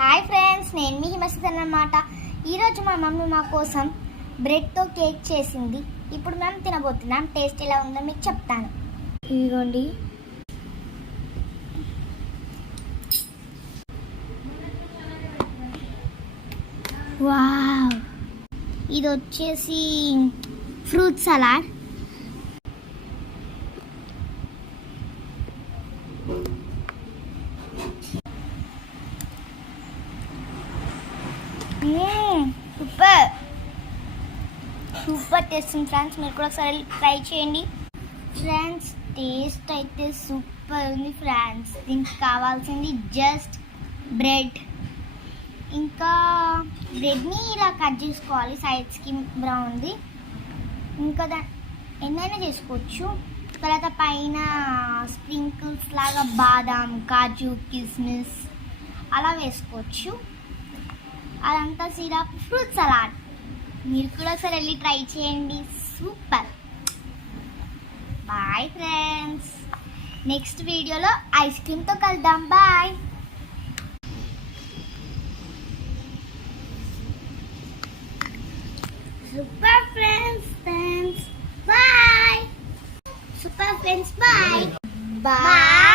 Hi friends, నేను మీ హిమసిద్ధన్ అన్నమాట. ఈరోజు మా మమ్మీ మా కోసం బ్రెడ్తో కేక్ చేసింది. ఇప్పుడు మేము తినబోతున్నాం. టేస్ట్ ఎలా ఉందో మీకు చెప్తాను. ఇదిగోండి. వావ్, ఇది వచ్చేసి fruit salad. Super super taste friends. మీరు కూడా ఒకసారి ట్రై చేయండి ఫ్రెండ్స్. టేస్ట్ అయితే సూపర్ ఉంది ఫ్రెండ్స్. దీనికి కావాల్సింది జస్ట్ బ్రెడ్. ఇంకా బ్రెడ్ని ఇలా కట్ చేసుకోవాలి సైడ్స్కి బ్రౌన్ది. ఇంకా ఎన్నైనా చేసుకోవచ్చు. తర్వాత పైన స్ప్రింకిల్స్ లాగా బాదాం, కాజు, కిస్మిస్ అలా వేసుకోవచ్చు. అదంతా సిరప్ ఫ్రూట్ సలాడ్. మీరు కూడా ఒకసారి వెళ్ళి ట్రై చేయండి. సూపర్. Bye friends. నెక్స్ట్ వీడియోలో ఐస్ క్రీమ్తో కలుద్దాం. Bye. Super friends. Bye. Super friends. Bye. Bye.